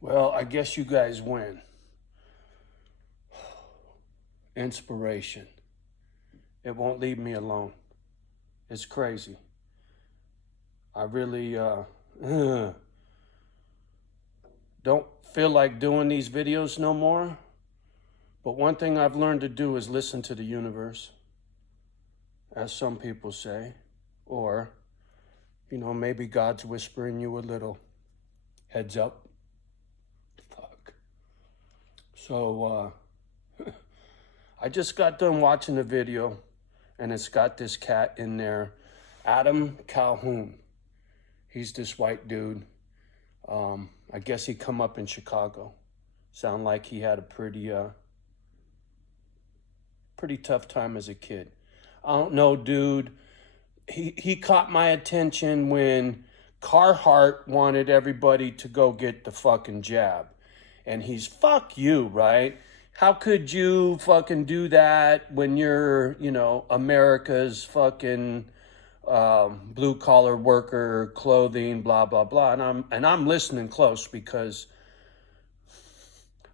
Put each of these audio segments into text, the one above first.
Well, I guess you guys win. Inspiration. It won't leave me alone. It's crazy. I really don't feel like doing these videos no more. But one thing I've learned to do is listen to the universe, as some people say. Or, maybe God's whispering you a little heads up. Fuck. So, I just got done watching the video, and it's got this cat in there, Adam Calhoun. He's this white dude. I guess he come up in Chicago. Sound like he had a pretty tough time as a kid. I don't know, dude. He caught my attention when Carhartt wanted everybody to go get the fucking jab. And he's, fuck you, right? How could you fucking do that when you're, America's fucking blue collar worker, clothing, blah, blah, blah. And I'm listening close because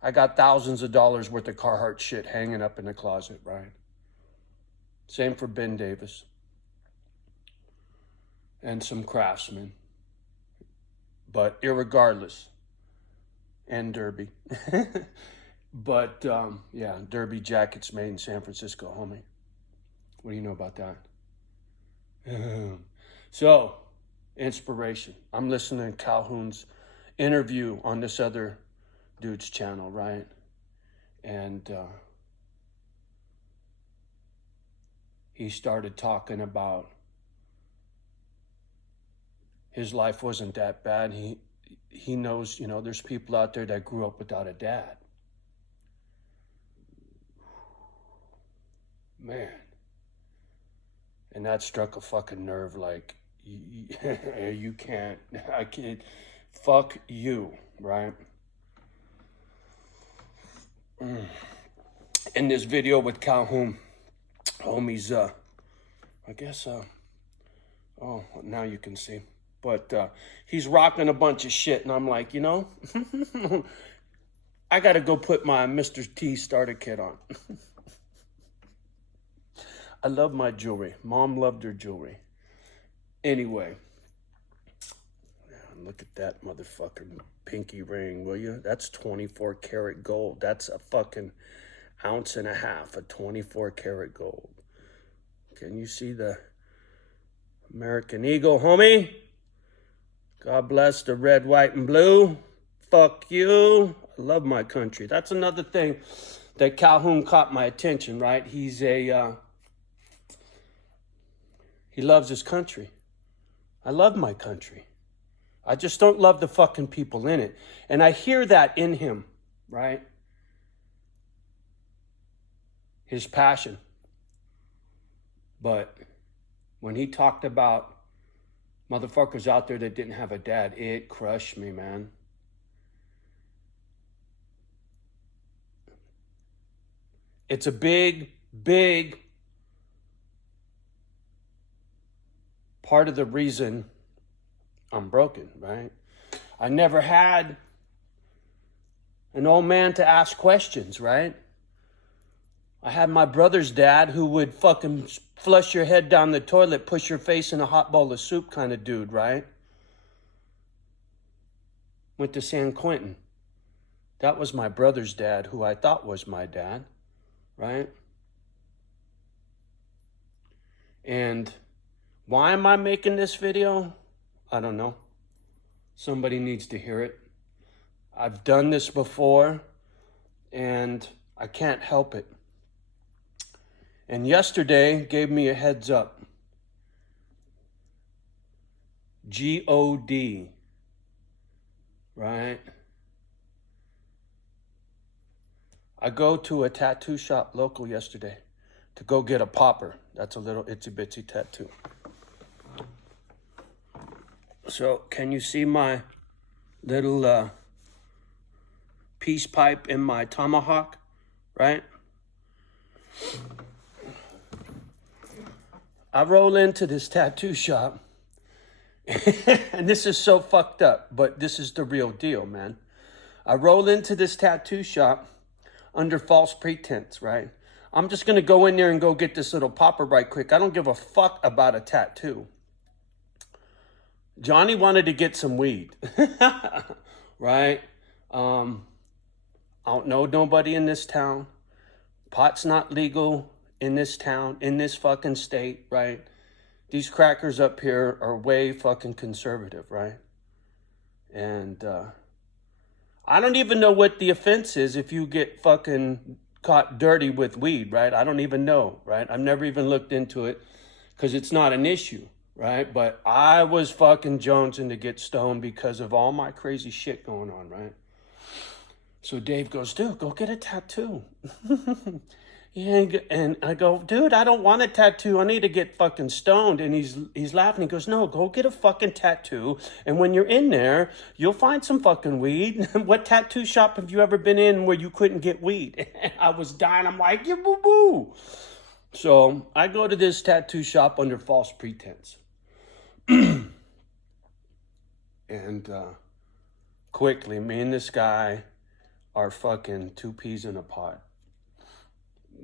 I got thousands of dollars worth of Carhartt shit hanging up in the closet, right? Same for Ben Davis. And some Craftsman. But irregardless. And Derby. But, yeah, Derby jackets made in San Francisco, homie. What do you know about that? So, inspiration. I'm listening to Calhoun's interview on this other dude's channel, right? And he started talking about his life wasn't that bad. He knows, there's people out there that grew up without a dad. Man. And that struck a fucking nerve like, you can't, I can't, fuck you, right? In this video with Calhoun, homie's, I guess, oh, now you can see. But he's rocking a bunch of shit, and I'm like, I gotta go put my Mr. T starter kit on. I love my jewelry. Mom loved her jewelry. Anyway, look at that motherfucking pinky ring, will you? That's 24 karat gold. That's a fucking ounce and a half of 24 karat gold. Can you see the American Eagle, homie? God bless the red, white, and blue. Fuck you. I love my country. That's another thing that Calhoun caught my attention, right? He loves his country. I love my country. I just don't love the fucking people in it. And I hear that in him, right? His passion. But when he talked about motherfuckers out there that didn't have a dad, it crushed me, man. It's a big, big part of the reason I'm broken, right? I never had an old man to ask questions, right? I had my brother's dad who would fucking flush your head down the toilet, push your face in a hot bowl of soup kind of dude, right? Went to San Quentin. That was my brother's dad, who I thought was my dad, right? And why am I making this video? I don't know. Somebody needs to hear it. I've done this before, and I can't help it. And yesterday gave me a heads up. G-O-D, right? I go to a tattoo shop local yesterday to go get a popper. That's a little itsy-bitsy tattoo. So can you see my little peace pipe in my tomahawk, right? I roll into this tattoo shop, and this is so fucked up, but this is the real deal, man. I roll into this tattoo shop under false pretense, right? I'm just going to go in there and go get this little popper right quick. I don't give a fuck about a tattoo. Johnny wanted to get some weed, right? I don't know nobody in this town. Pot's not legal in this town, in this fucking state, right? These crackers up here are way fucking conservative, right? And I don't even know what the offense is if you get fucking caught dirty with weed, right? I don't even know, right? I've never even looked into it because it's not an issue, right? But I was fucking jonesing to get stoned because of all my crazy shit going on, right? So Dave goes, dude, go get a tattoo. And I go, dude, I don't want a tattoo. I need to get fucking stoned. And he's laughing. He goes, no, go get a fucking tattoo. And when you're in there, you'll find some fucking weed. What tattoo shop have you ever been in where you couldn't get weed? I was dying. I'm like, yeah, boo boo. So I go to this tattoo shop under false pretense. And quickly, me and this guy are fucking two peas in a pod.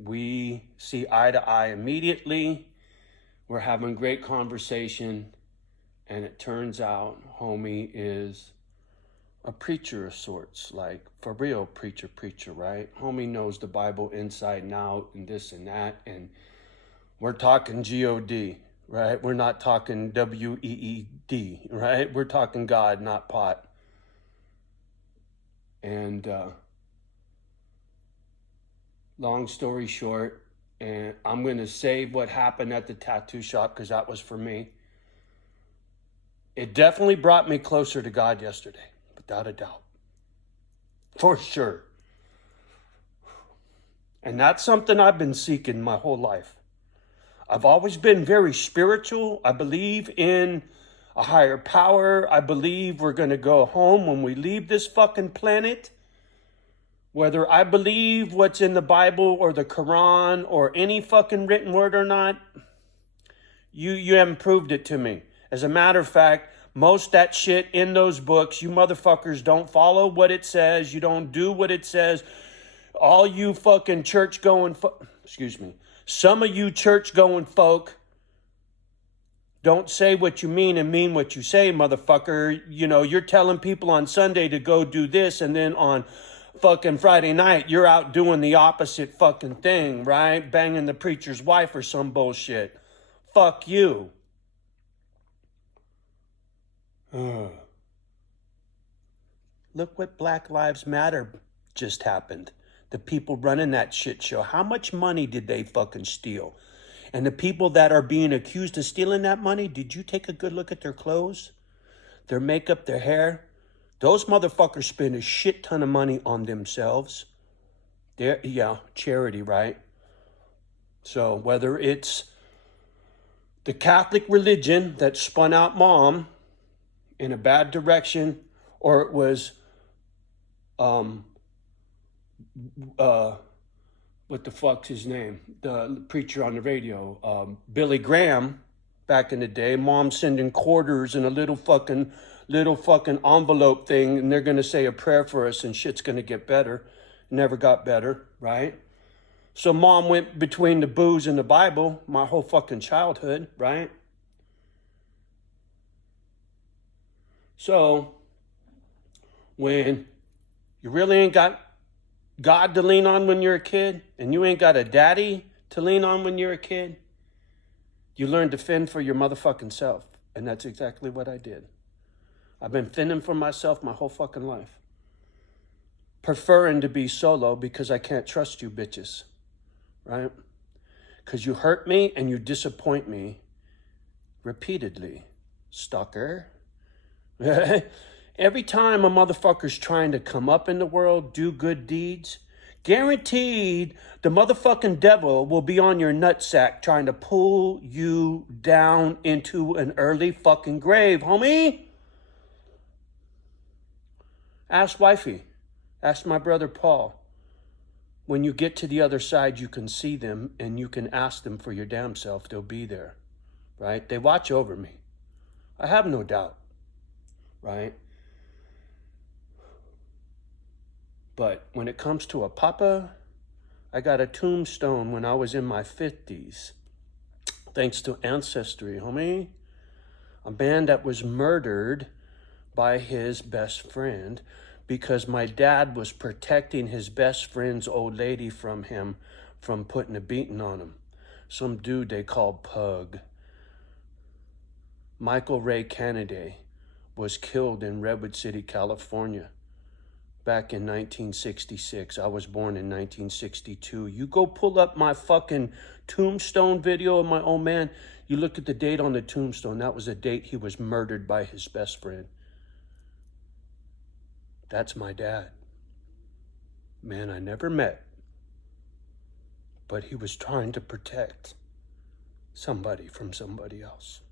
We see eye to eye immediately. We're having great conversation. And it turns out homie is a preacher of sorts, like for real preacher, right? Homie knows the Bible inside and out and this and that. And we're talking G-O-D, right? We're not talking W-E-E-D, right? We're talking God, not pot. And long story short, and I'm going to save what happened at the tattoo shop because that was for me. It definitely brought me closer to God yesterday, without a doubt. For sure. And that's something I've been seeking my whole life. I've always been very spiritual. I believe in a higher power. I believe we're going to go home when we leave this fucking planet. Whether I believe what's in the Bible or the Quran or any fucking written word or not, you haven't proved it to me. As a matter of fact, most that shit in those books, you motherfuckers don't follow what it says. You don't do what it says. All you fucking church-going, some of you church-going folk don't say what you mean and mean what you say, motherfucker. You know, you're telling people on Sunday to go do this, and then on fucking Friday night, you're out doing the opposite fucking thing, right? Banging the preacher's wife or some bullshit. Fuck you. Look what Black Lives Matter just happened. The people running that shit show. How much money did they fucking steal? And the people that are being accused of stealing that money, did you take a good look at their clothes? Their makeup, their hair? Those motherfuckers spend a shit ton of money on themselves. Charity, right? So whether it's the Catholic religion that spun out mom in a bad direction, or it was, what the fuck's his name? The preacher on the radio, Billy Graham, back in the day, mom sending quarters in a little fucking envelope thing, and they're going to say a prayer for us and shit's going to get better. Never got better, right? So mom went between the booze and the Bible my whole fucking childhood, right? So when you really ain't got God to lean on when you're a kid, and you ain't got a daddy to lean on when you're a kid, you learn to fend for your motherfucking self. And that's exactly what I did. I've been fending for myself my whole fucking life. Preferring to be solo because I can't trust you bitches, right? Because you hurt me and you disappoint me repeatedly, stalker. Every time a motherfucker's trying to come up in the world, do good deeds, guaranteed the motherfucking devil will be on your nutsack trying to pull you down into an early fucking grave, homie. Ask wifey. Ask my brother Paul. When you get to the other side, you can see them and you can ask them for your damn self. They'll be there, right? They watch over me. I have no doubt, right? But when it comes to a papa, I got a tombstone when I was in my 50s. Thanks to ancestry, homie. A man that was murdered by his best friend because my dad was protecting his best friend's old lady from him from putting a beating on him. Some dude they called Pug. Michael Ray Kennedy was killed in Redwood City, California back in 1966. I was born in 1962. You go pull up my fucking tombstone video of my old man. You look at the date on the tombstone. That was the date he was murdered by his best friend. That's my dad. Man I never met. But he was trying to protect somebody from somebody else.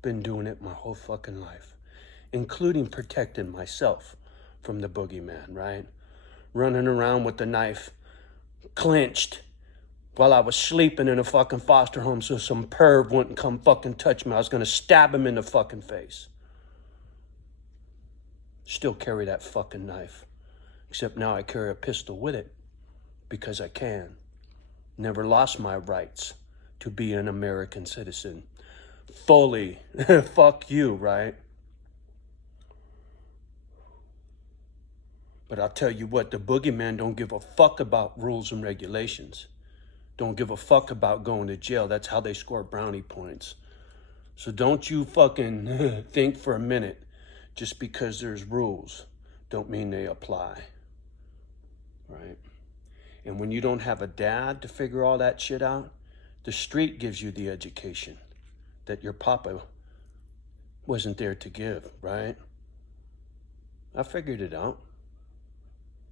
Been doing it my whole fucking life, including protecting myself from the boogeyman, right? Running around with the knife clenched while I was sleeping in a fucking foster home so some perv wouldn't come fucking touch me. I was gonna stab him in the fucking face. Still carry that fucking knife, except now I carry a pistol with it because I can. Never lost my rights to be an American citizen. Fully. Fuck you, right? But I'll tell you what, the boogeyman don't give a fuck about rules and regulations. Don't give a fuck about going to jail. That's how they score brownie points. So don't you fucking think for a minute, just because there's rules, don't mean they apply, right? And when you don't have a dad to figure all that shit out, the street gives you the education that your papa wasn't there to give, right? I figured it out.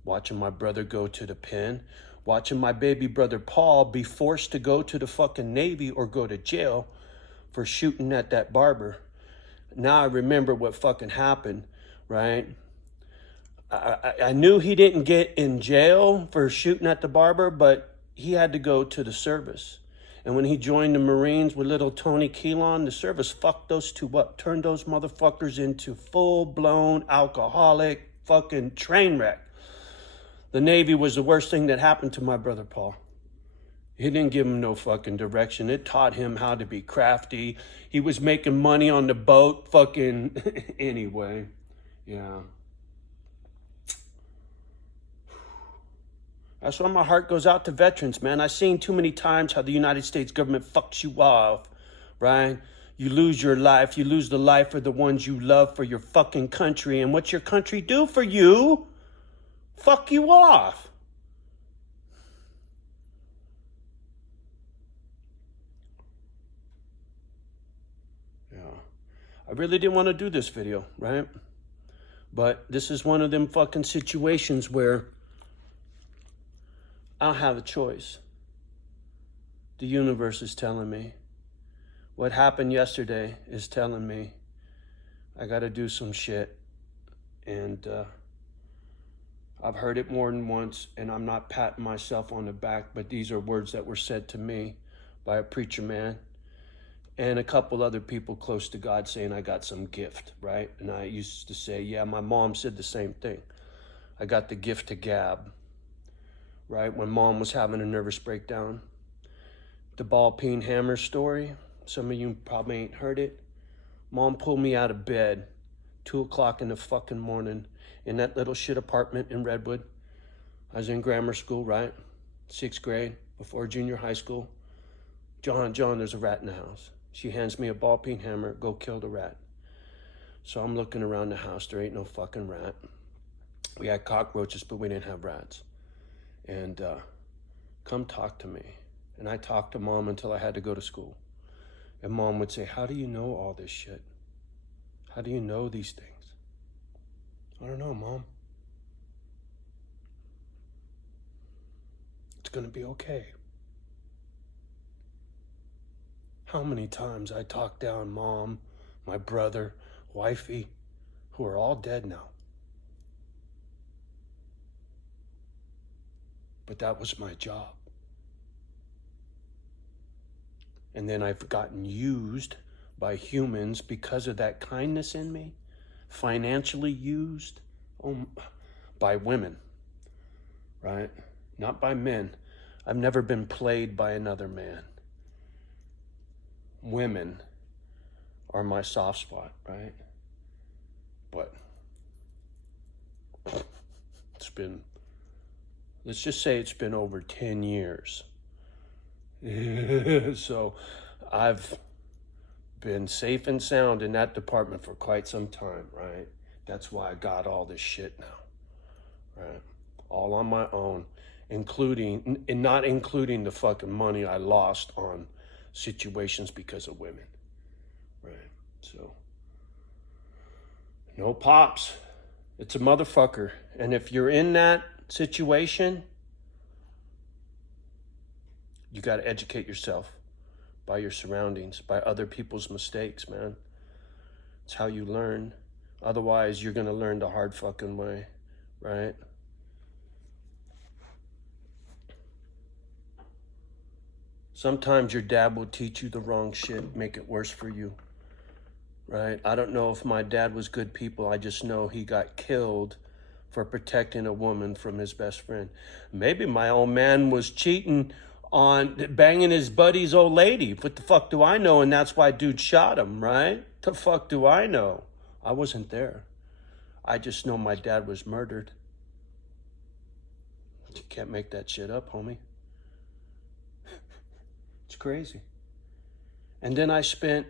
Watching my brother go to the pen, watching my baby brother Paul be forced to go to the fucking Navy or go to jail for shooting at that barber. Now I remember what fucking happened, right? I knew he didn't get in jail for shooting at the barber, but he had to go to the service. And when he joined the Marines with little Tony Keelan, the service fucked those two up, turned those motherfuckers into full-blown alcoholic fucking train wreck. The Navy was the worst thing that happened to my brother Paul. He didn't give him no fucking direction. It taught him how to be crafty. He was making money on the boat fucking anyway. Yeah. That's why my heart goes out to veterans, man. I've seen too many times how the United States government fucks you off, right? You lose your life. You lose the life of the ones you love for your fucking country. And what's your country do for you? Fuck you off. Yeah. I really didn't want to do this video, right? But this is one of them fucking situations where I don't have a choice. The universe is telling me. What happened yesterday is telling me I got to do some shit. And I've heard it more than once, and I'm not patting myself on the back, but these are words that were said to me by a preacher man and a couple other people close to God saying I got some gift, right? And I used to say, yeah, my mom said the same thing. I got the gift to gab, right? When mom was having a nervous breakdown. The ball peen hammer story, some of you probably ain't heard it. Mom pulled me out of bed 2 o'clock in the fucking morning in that little shit apartment in Redwood. I was in grammar school, right? 6th grade, before junior high school. John, there's a rat in the house. She hands me a ball peen hammer, go kill the rat. So I'm looking around the house, there ain't no fucking rat. We had cockroaches, but we didn't have rats. And come talk to me. And I talked to mom until I had to go to school. And mom would say, how do you know all this shit? How do you know these things? I don't know, Mom. It's gonna be okay. How many times I talked down Mom, my brother, wifey, who are all dead now. But that was my job. And then I've gotten used by humans because of that kindness in me. Financially used. Oh, by women, right? Not by men. I've never been played by another man. Women are my soft spot, right? But it's been, let's just say it's been over 10 years. So I've been safe and sound in that department for quite some time, right? That's why I got all this shit now, right? All on my own, not including the fucking money I lost on situations because of women, right? So, no pops. It's a motherfucker. And if you're in that situation, you got to educate yourself by your surroundings, by other people's mistakes, man. It's how you learn. Otherwise, you're going to learn the hard fucking way, right? Sometimes your dad will teach you the wrong shit, make it worse for you, right? I don't know if my dad was good people. I just know he got killed for protecting a woman from his best friend. Maybe my old man was cheating on banging his buddy's old lady. What the fuck do I know? And that's why dude shot him, right? The fuck do I know? I wasn't there. I just know my dad was murdered. You can't make that shit up, homie. It's crazy. And then I spent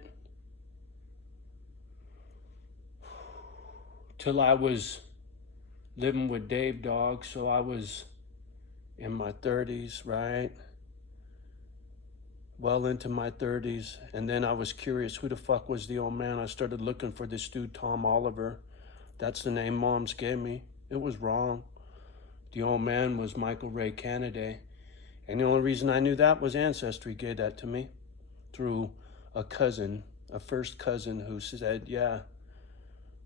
till I was living with Dave Dog, so I was in my 30s, right? Well into my 30s, and then I was curious, who the fuck was the old man? I started looking for this dude, Tom Oliver. That's the name moms gave me. It was wrong. The old man was Michael Ray Kennedy. And the only reason I knew that was Ancestry gave that to me through a cousin, a first cousin who said, yeah,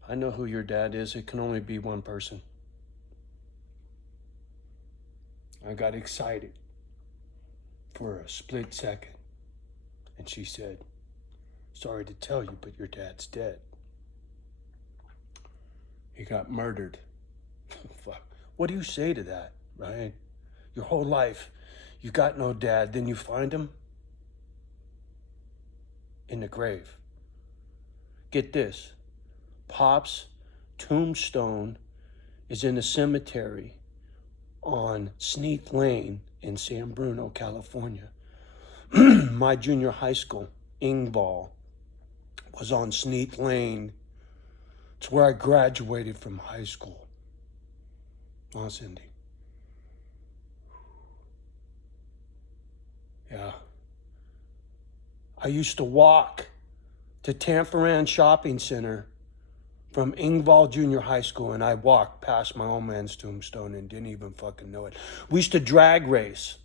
I know who your dad is. It can only be one person. I got excited for a split second. And she said, sorry to tell you, but your dad's dead. He got murdered. Fuck. What do you say to that, right? Your whole life, you got no dad, then you find him in the grave. Get this, Pop's tombstone is in a cemetery on Sneath Lane in San Bruno, California. My junior high school, Ingval, was on Sneath Lane. It's where I graduated from high school. Oh, Cindy. Yeah. I used to walk to Tanforan Shopping Center from Ingval Junior High School, and I walked past my old man's tombstone and didn't even fucking know it. We used to drag race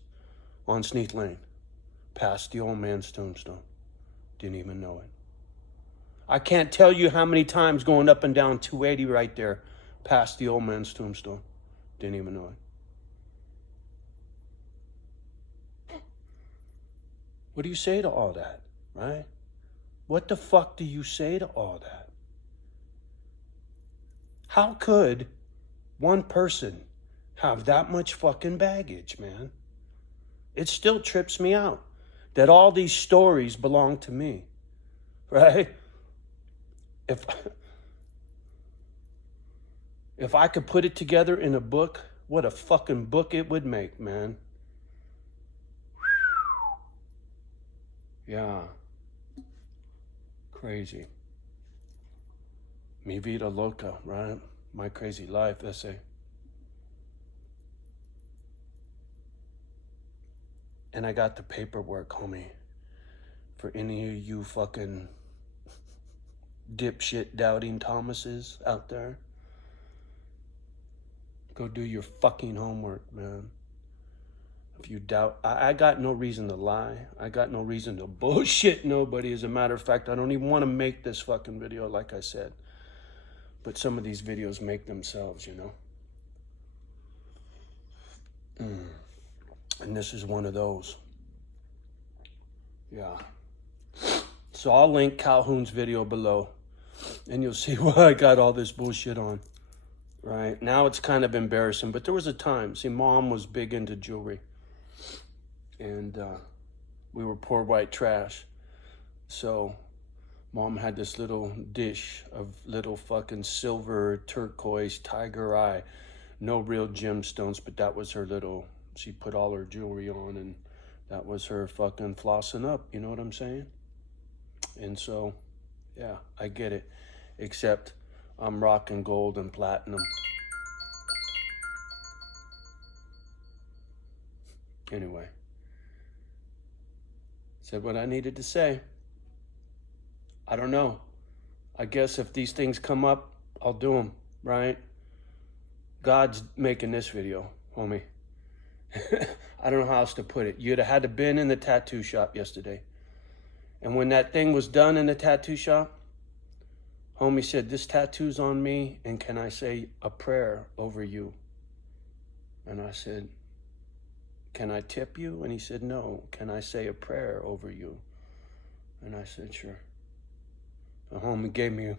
on Sneath Lane past the old man's tombstone. Didn't even know it. I can't tell you how many times going up and down 280 right there past the old man's tombstone. Didn't even know it. What do you say to all that, right? What the fuck do you say to all that? How could one person have that much fucking baggage, man? It still trips me out that all these stories belong to me, right? If I could put it together in a book, what a fucking book it would make, man. Yeah. Crazy. Mi vida loca, right? My crazy life essay. And I got the paperwork, homie, for any of you fucking dipshit doubting Thomases out there. Go do your fucking homework, man. If you doubt, I got no reason to lie. I got no reason to bullshit nobody. As a matter of fact, I don't even want to make this fucking video, like I said. But some of these videos make themselves, you know. And this is one of those. Yeah. So I'll link Calhoun's video below, and you'll see why I got all this bullshit on. right? Now it's kind of embarrassing, but there was a time. See, Mom was big into jewelry, and we were poor white trash. So Mom had this little dish of little fucking silver, turquoise, tiger eye, no real gemstones, but that was her little, she put all her jewelry on, and that was her fucking flossing up, you know what I'm saying? And so, yeah, I get it. Except I'm rocking gold and platinum. Anyway, said what I needed to say. I don't know. I guess if these things come up, I'll do them, right? God's making this video, homie. I don't know how else to put it. You'd have had to been in the tattoo shop yesterday. And when that thing was done in the tattoo shop, homie said, this tattoo's on me, and can I say a prayer over you? And I said, can I tip you? And he said, no. Can I say a prayer over you? And I said, sure. The homie gave me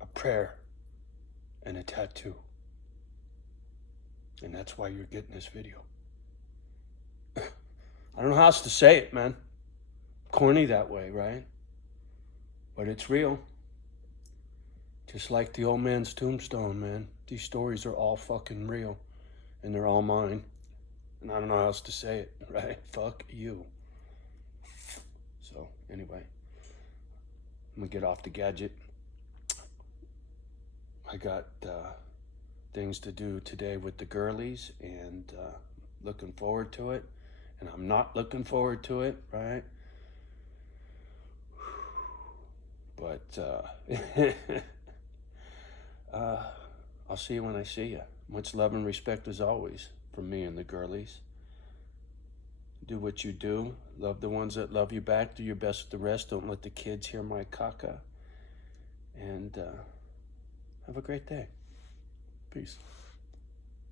a prayer and a tattoo. And that's why you're getting this video. I don't know how else to say it, man. Corny that way, right? But it's real. Just like the old man's tombstone, man. These stories are all fucking real. And they're all mine. And I don't know how else to say it, right? Fuck you. So, anyway. I'm gonna get off the gadget. I got things to do today with the girlies, and looking forward to it. And I'm not looking forward to it, right? But I'll see you when I see you. Much love and respect as always from me and the girlies. Do what you do. Love the ones that love you back. Do your best with the rest. Don't let the kids hear my caca. And have a great day. Peace.